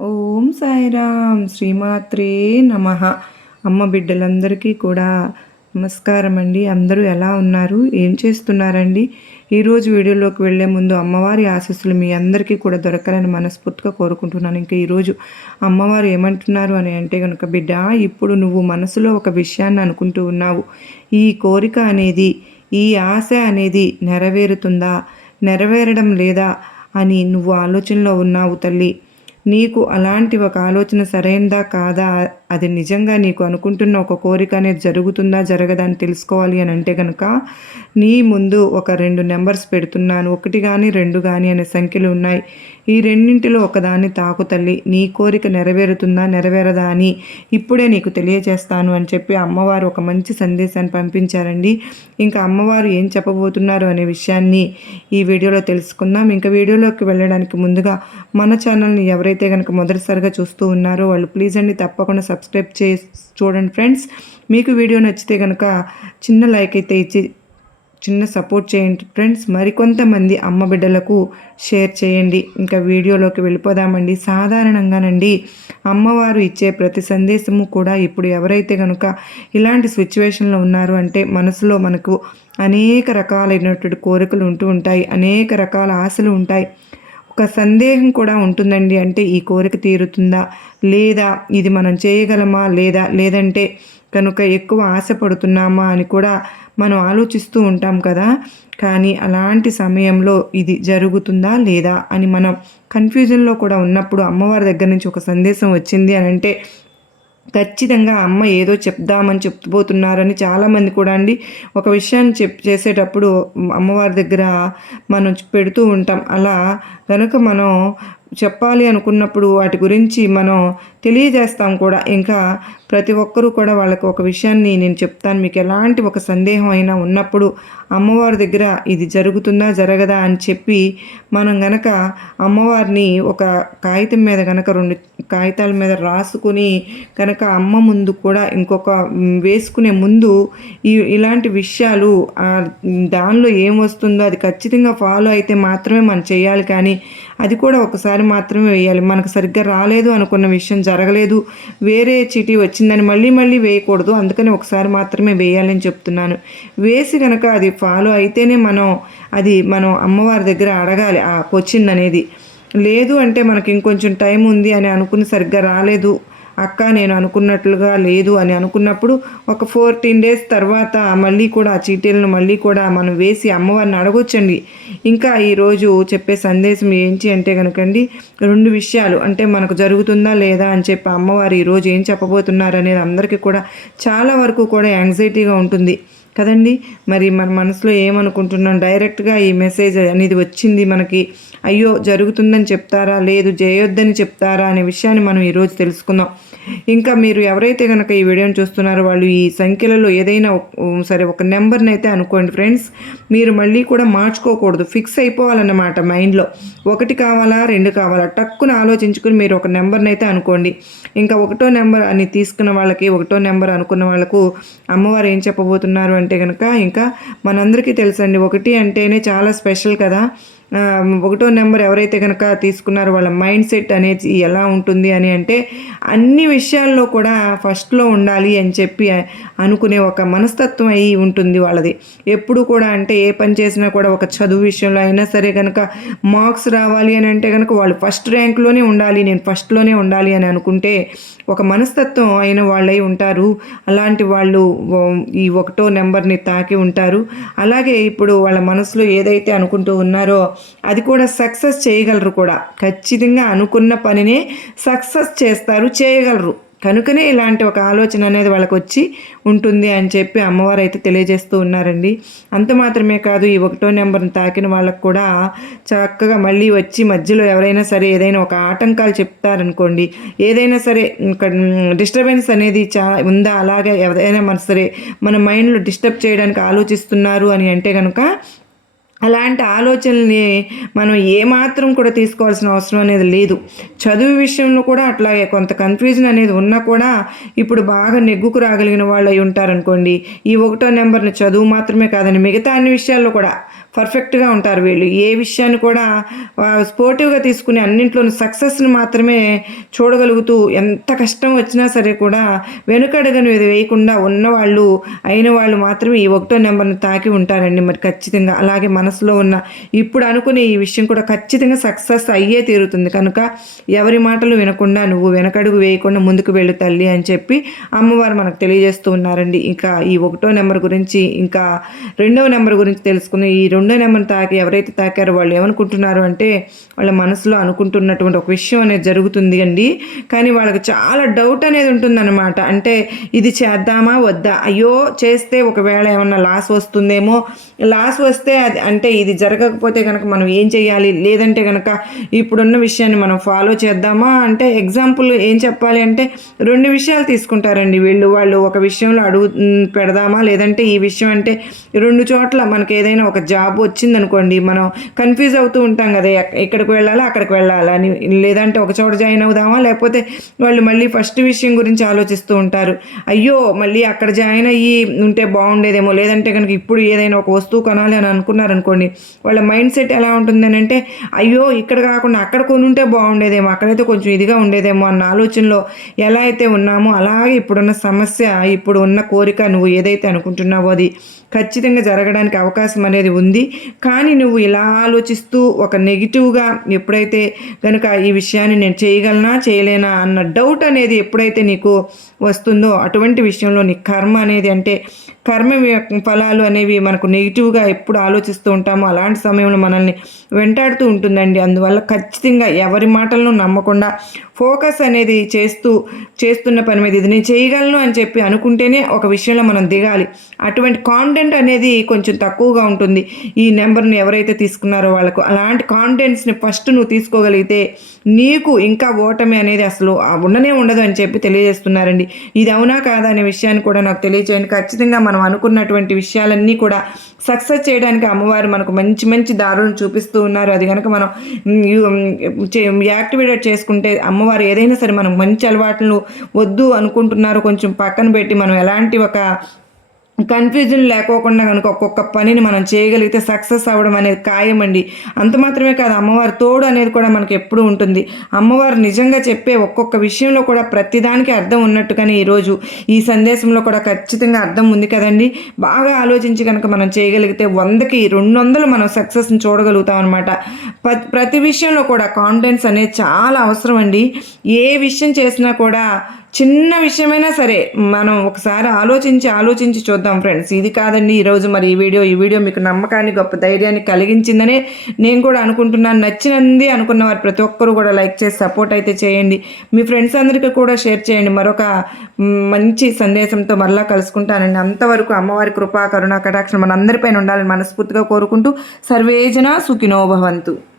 ఓం సాయిరామ్ శ్రీమాత్రే నమః. అమ్మ బిడ్డలందరికీ కూడా నమస్కారం అండి. అందరూ ఎలా ఉన్నారు, ఏం చేస్తున్నారండి? ఈరోజు వీడియోలోకి వెళ్ళే ముందు అమ్మవారి ఆశీస్సులు మీ అందరికీ కూడా దొరకాలని మనస్ఫూర్తిగా కోరుకుంటున్నాను. ఇంకా ఈరోజు అమ్మవారు ఏమంటున్నారు అని అంటే కనుక, బిడ్డ ఇప్పుడు నువ్వు మనసులో ఒక విషయాన్ని అనుకుంటూ ఉన్నావు. ఈ కోరిక అనేది, ఈ ఆశ అనేది నెరవేరుతుందా, నెరవేరడం లేదా అని నువ్వు ఆలోచనలో ఉన్నావు తల్లి. నీకు అలాంటి ఒక ఆలోచన సరైనదా కాదా, అది నిజంగా నీకు అనుకుంటున్న ఒక కోరిక అనేది జరుగుతుందా జరగదా అని తెలుసుకోవాలి అని అంటే కనుక, నీ ముందు ఒక 2 నెంబర్స్ పెడుతున్నాను. 1 కానీ 2 కానీ అనే సంఖ్యలు ఉన్నాయి. ఈ రెండింటిలో ఒకదాన్ని తాకు తల్లి. నీ కోరిక నెరవేరుతుందా నెరవేరదా అని ఇప్పుడే నీకు తెలియజేస్తాను అని చెప్పి అమ్మవారు ఒక మంచి సందేశాన్ని పంపించారండి. ఇంకా అమ్మవారు ఏం చెప్పబోతున్నారు అనే విషయాన్ని ఈ వీడియోలో తెలుసుకుందాం. ఇంకా వీడియోలోకి వెళ్ళడానికి ముందుగా మన ఛానల్ని ఎవరైతే కనుక మొదటిసారిగా చూస్తూ ఉన్నారో వాళ్ళు ప్లీజ్ అండి తప్పకుండా సబ్స్క్రైబ్ చేసి చూడండి ఫ్రెండ్స్. మీకు వీడియో నచ్చితే కనుక చిన్న లైక్ అయితే ఇచ్చి చిన్న సపోర్ట్ చేయండి ఫ్రెండ్స్. మరికొంతమంది అమ్మ బిడ్డలకు షేర్ చేయండి. ఇంకా వీడియోలోకి వెళ్ళిపోదామండి. సాధారణంగానండి అమ్మవారు ఇచ్చే ప్రతి సందేశము కూడా ఇప్పుడు ఎవరైతే కనుక ఇలాంటి సిచ్యువేషన్లో ఉన్నారు అంటే మనసులో మనకు అనేక రకాలైనటువంటి కోరికలు ఉంటూ ఉంటాయి, అనేక రకాల ఆశలు ఉంటాయి. ఒక సందేహం కూడా ఉంటుందండి. అంటే ఈ కోరిక తీరుతుందా లేదా, ఇది మనం చేయగలమా లేదా, లేదంటే కనుక ఎక్కువ ఆశపడుతున్నామా అని కూడా మనం ఆలోచిస్తూ ఉంటాం కదా. కానీ అలాంటి సమయంలో ఇది జరుగుతుందా లేదా అని మనం కన్ఫ్యూజన్లో కూడా ఉన్నప్పుడు అమ్మవారి దగ్గర నుంచి ఒక సందేశం వచ్చింది అని అంటే ఖచ్చితంగా అమ్మ ఏదో చెప్దామని చెప్తుపోతున్నారని చాలామంది కూడా అండి ఒక విషయాన్ని చేసేటప్పుడు అమ్మవారి దగ్గర మనం పెడుతూ ఉంటాం. అలా కనుక మనం చెప్పాలి అనుకున్నప్పుడు వాటి గురించి మనం తెలియజేస్తాం కూడా. ఇంకా ప్రతి ఒక్కరూ కూడా వాళ్ళకు ఒక విషయాన్ని నేను చెప్తాను, మీకు ఎలాంటి ఒక సందేహం అయినా ఉన్నప్పుడు అమ్మవారి దగ్గర ఇది జరుగుతుందా జరగదా అని చెప్పి మనం గనక అమ్మవారిని ఒక కాగితం మీద కనుక 2 కాగితాల మీద రాసుకుని కనుక అమ్మ ముందు కూడా ఇంకొక వేసుకునే ముందు ఇలాంటి విషయాలు దానిలో ఏం వస్తుందో అది ఖచ్చితంగా ఫాలో అయితే మాత్రమే మనం చేయాలి. కానీ అది కూడా ఒకసారి మాత్రమే వేయాలి. మనకు సరిగ్గా రాలేదు అనుకున్న విషయం జరగలేదు, వేరే చీటీ వచ్చిందని మళ్ళీ మళ్ళీ వేయకూడదు. అందుకని ఒకసారి మాత్రమే వేయాలని చెప్తున్నాను. వేసి కనుక అది ఫాలో అయితేనే మనం అమ్మవారి దగ్గర అడగాలి ఆ క్వశ్చన్ అనేది. లేదు అంటే మనకి ఇంకొంచెం టైం ఉంది అని అనుకుని సరిగ్గా రాలేదు అక్క, నేను అనుకున్నట్లుగా లేదు అని అనుకున్నప్పుడు ఒక 14 డేస్ తర్వాత మళ్ళీ కూడా ఆ చీటీలను మళ్ళీ కూడా మనం వేసి అమ్మవారిని అడగొచ్చండి. ఇంకా ఈరోజు చెప్పే సందేశం ఏంటి అంటే కనుకండి 2 విషయాలు. అంటే మనకు జరుగుతుందా లేదా అని చెప్పి అమ్మవారు ఈరోజు ఏం చెప్పబోతున్నారు అనేది అందరికీ కూడా చాలా వరకు కూడా యాంగ్జైటీగా ఉంటుంది కదండి. మరి మన మనసులో ఏమనుకుంటున్నాం, డైరెక్ట్గా ఈ మెసేజ్ అనేది వచ్చింది మనకి, అయ్యో జరుగుతుందని చెప్తారా లేదు చేయొద్దని చెప్తారా అనే విషయాన్ని మనం ఈరోజు తెలుసుకుందాం. ఇంకా మీరు ఎవరైతే కనుక ఈ వీడియోని చూస్తున్నారో వాళ్ళు ఈ సంఖ్యలలో ఏదైనా సరే ఒక నెంబర్ని అయితే అనుకోండి ఫ్రెండ్స్. మీరు మళ్ళీ కూడా మార్చుకోకూడదు, ఫిక్స్ అయిపోవాలన్నమాట మైండ్లో. 1 కావాలా 2 కావాలా టక్కున ఆలోచించుకుని మీరు ఒక నెంబర్ని అయితే అనుకోండి. ఇంకా 1వ నెంబర్ అని తీసుకున్న వాళ్ళకి, 1వ నెంబర్ అనుకున్న వాళ్ళకు అమ్మవారు ఏం చెప్పబోతున్నారు అంటే కనుక, ఇంకా మనందరికీ తెలుసండి 1 అంటేనే చాలా స్పెషల్ కదా. 1వ నెంబర్ ఎవరైతే కనుక తీసుకున్నారో వాళ్ళ మైండ్ సెట్ అనేది ఎలా ఉంటుంది అని అంటే అన్ని విషయాల్లో కూడా ఫస్ట్లో ఉండాలి అని చెప్పి అనుకునే ఒక మనస్తత్వం అయి ఉంటుంది వాళ్ళది. ఎప్పుడు కూడా అంటే ఏ పని చేసినా కూడా ఒక చదువు విషయంలో అయినా సరే కనుక మార్క్స్ రావాలి అని అంటే కనుక వాళ్ళు ఫస్ట్ ర్యాంక్లోనే ఉండాలి, నేను ఫస్ట్లోనే ఉండాలి అని అనుకుంటే ఒక మనస్తత్వం అయిన వాళ్ళై ఉంటారు. అలాంటి వాళ్ళు ఈ 1వ నెంబర్ని తాకి ఉంటారు. అలాగే ఇప్పుడు వాళ్ళ మనసులో ఏదైతే అనుకుంటూ ఉన్నారో అది కూడా సక్సెస్ చేయగలరు కూడా. ఖచ్చితంగా అనుకున్న పనినే సక్సెస్ చేస్తారు, చేయగలరు. కనుకనే ఇలాంటి ఒక ఆలోచన అనేది వాళ్ళకి వచ్చి ఉంటుంది అని చెప్పి అమ్మవారు అయితే తెలియజేస్తూ ఉన్నారండి. అంత మాత్రమే కాదు, ఈ 1వ నెంబర్ని తాకిన వాళ్ళకు కూడా చక్కగా మళ్ళీ వచ్చి మధ్యలో ఎవరైనా సరే ఏదైనా ఒక ఆటంకాలు చెప్తారనుకోండి, ఏదైనా సరే డిస్టర్బెన్స్ అనేది ఉందా, అలాగే ఎవరైనా సరే మన మైండ్లో డిస్టర్బ్ చేయడానికి ఆలోచిస్తున్నారు అని అంటే కనుక అలాంటి ఆలోచనల్ని మనం ఏమాత్రం కూడా తీసుకోవాల్సిన అవసరం అనేది లేదు. చదువు విషయంలో కూడా అట్లాగే కొంత కన్ఫ్యూజన్ అనేది ఉన్నా కూడా ఇప్పుడు బాగా నెగ్గుకు రాగలిగిన వాళ్ళు అయి ఉంటారనుకోండి. ఈ ఒకటో నెంబర్‌ని చదువు మాత్రమే కాదండి, మిగతా అన్ని విషయాల్లో కూడా పర్ఫెక్ట్‌గా ఉంటారు వీళ్ళు. ఏ విషయాన్ని కూడా స్పోర్టివ్‌గా తీసుకుని అన్నింట్లోనూ సక్సెస్‌ని మాత్రమే చూడగలుగుతూ ఎంత కష్టం వచ్చినా సరే కూడా వెనుకడుగని వేయకుండా ఉన్నవాళ్ళు, అయిన వాళ్ళు మాత్రమే ఈ ఒకటో నెంబర్‌ని తాకి ఉంటారండి మరి ఖచ్చితంగా. అలాగే మనసులో ఉన్న ఇప్పుడు అనుకునే ఈ విషయం కూడా ఖచ్చితంగా సక్సెస్ అయ్యే తీరుతుంది. కనుక ఎవరి మాటలు వినకుండా నువ్వు వెనకడుగు వేయకుండా ముందుకు వెళ్ళు తల్లి అని చెప్పి అమ్మవారు మనకు తెలియజేస్తూ ఉన్నారండి. ఇంకా ఈ ఒకటో నెంబర్ గురించి, ఇంకా రెండవ నెంబర్ గురించి తెలుసుకుని, ఈ రెండో నెంబర్ని తాకి ఎవరైతే తాకారో వాళ్ళు ఏమనుకుంటున్నారు అంటే వాళ్ళ మనసులో అనుకుంటున్నటువంటి ఒక విషయం అనేది జరుగుతుంది అండి. కానీ వాళ్ళకి చాలా డౌట్ అనేది ఉంటుందన్నమాట. అంటే ఇది చేద్దామా వద్దా, అయ్యో చేస్తే ఒకవేళ ఏమన్నా లాస్ వస్తుందేమో, లాస్ వస్తే అది అంటే ఇది జరగకపోతే కనుక మనం ఏం చేయాలి, లేదంటే కనుక ఇప్పుడున్న విషయాన్ని మనం ఫాలో చేద్దామా అంటే ఎగ్జాంపుల్ ఏం చెప్పాలి అంటే రెండు విషయాలు తీసుకుంటారండి వీళ్ళు. వాళ్ళు ఒక విషయంలో అడుగు పెడదామా, లేదంటే ఈ విషయం అంటే రెండు చోట్ల మనకి ఏదైనా ఒక జాబ్ వచ్చిందనుకోండి, మనం కన్ఫ్యూజ్ అవుతూ ఉంటాం కదా, ఇక్కడికి వెళ్ళాలా అక్కడికి వెళ్ళాలా అని, లేదంటే ఒక చోట జాయిన్ అవుదామా, లేకపోతే వాళ్ళు మళ్ళీ ఫస్ట్ విషయం గురించి ఆలోచిస్తూ ఉంటారు. అయ్యో మళ్ళీ అక్కడ జాయిన్ అయ్యి ఉంటే బాగుండేదేమో, లేదంటే కనుక ఇప్పుడు ఏదైనా ఒక వస్తువు కొనాలి అని అనుకున్నారనుకోండి, వాళ్ళ మైండ్ సెట్ ఎలా ఉంటుందని అంటే అయ్యో ఇక్కడ కాకుండా అక్కడ కొనుంటే బాగుండేదేమో, అక్కడైతే కొంచెం ఇదిగా ఉండేదేమో అన్న ఆలోచనలో ఎలా అయితే ఉన్నామో అలాగే ఇప్పుడున్న సమస్య, ఇప్పుడు ఉన్న కోరిక నువ్వు ఏదైతే అనుకుంటున్నావో అది ఖచ్చితంగా జరగడానికి అవకాశం అనేది ఉంది. కానీ నువ్వు ఇలా ఆలోచిస్తూ ఒక నెగిటివ్గా ఎప్పుడైతే కనుక ఈ విషయాన్ని నేను చేయగలనా చేయలేనా అన్న డౌట్ అనేది ఎప్పుడైతే నీకు వస్తుందో అటువంటి విషయంలో నీ కర్మ అనేది, అంటే కర్మ ఫలాలు అనేవి మనకు నెగిటివ్గా ఎప్పుడు ఆలోచిస్తూ ఉంటామో అలాంటి సమయంలో మనల్ని వెంటాడుతూ ఉంటుందండి. అందువల్ల ఖచ్చితంగా ఎవరి మాటలను నమ్మకుండా ఫోకస్ అనేది చేస్తున్న పని మీద ఇది నేను చేయగలను అని చెప్పి అనుకుంటేనే ఒక విషయంలో మనం దిగాలి. అటువంటి కాన్ఫిడెంట్ అనేది కొంచెం తక్కువగా ఉంటుంది ఈ నెంబర్ని ఎవరైతే తీసుకున్నారో వాళ్ళకు. అలాంటి కాన్ఫిడెన్స్ని ఫస్ట్ నువ్వు తీసుకోగలిగితే నీకు ఇంకా ఓటమి అనేది అసలు ఉండనే ఉండదు అని చెప్పి తెలియజేస్తున్నారండి. ఇది అవునా కాదా అనే విషయాన్ని కూడా నాకు తెలియచేయండి. ఖచ్చితంగా మనం అనుకున్నటువంటి విషయాలన్నీ కూడా సక్సెస్ చేయడానికి అమ్మవారు మనకు మంచి మంచి దారులను చూపిస్తూ ఉన్నారు. అది కనుక మనం యాక్టివేట్ చేసుకుంటే అమ్మవారు ఏదైనా సరే మనం మంచి అలవాట్లను వద్దు అనుకుంటున్నారు కొంచెం పక్కన పెట్టి మనం ఎలాంటి ఒక కన్ఫ్యూజన్ లేకోకుండా కనుక ఒక్కొక్క పనిని మనం చేయగలిగితే సక్సెస్ అవ్వడం అనేది ఖాయమండి. అంత మాత్రమే కాదు, అమ్మవారి తోడు అనేది కూడా మనకు ఎప్పుడూ ఉంటుంది. అమ్మవారు నిజంగా చెప్పే ఒక్కొక్క విషయంలో కూడా ప్రతిదానికి అర్థం ఉన్నట్టుగానే ఈరోజు ఈ సందేశంలో కూడా ఖచ్చితంగా అర్థం ఉంది కదండి. బాగా ఆలోచించి కనుక మనం చేయగలిగితే 100కి 200 మనం సక్సెస్ని చూడగలుగుతాం అనమాట. ప్రతి విషయంలో కూడా కాన్ఫిడెన్స్ అనేది చాలా అవసరం అండి. ఏ విషయం చేసినా కూడా చిన్న విషయమైనా సరే మనం ఒకసారి ఆలోచించి చూద్దాం ఫ్రెండ్స్. ఇది కాదండి ఈరోజు మరి ఈ వీడియో మీకు నమ్మకాన్ని, గొప్ప ధైర్యాన్ని కలిగించిందనే నేను కూడా అనుకుంటున్నాను. నచ్చినంది అనుకున్న వారు ప్రతి ఒక్కరూ కూడా లైక్ చేసి సపోర్ట్ అయితే చేయండి. మీ ఫ్రెండ్స్ అందరికీ కూడా షేర్ చేయండి. మరొక మంచి సందేశంతో మరలా కలుసుకుంటానండి. అంతవరకు అమ్మవారి కృపా కరుణ కటాక్షం మనందరిపైన ఉండాలని మనస్ఫూర్తిగా కోరుకుంటూ సర్వేజన సుఖినో భవంతు.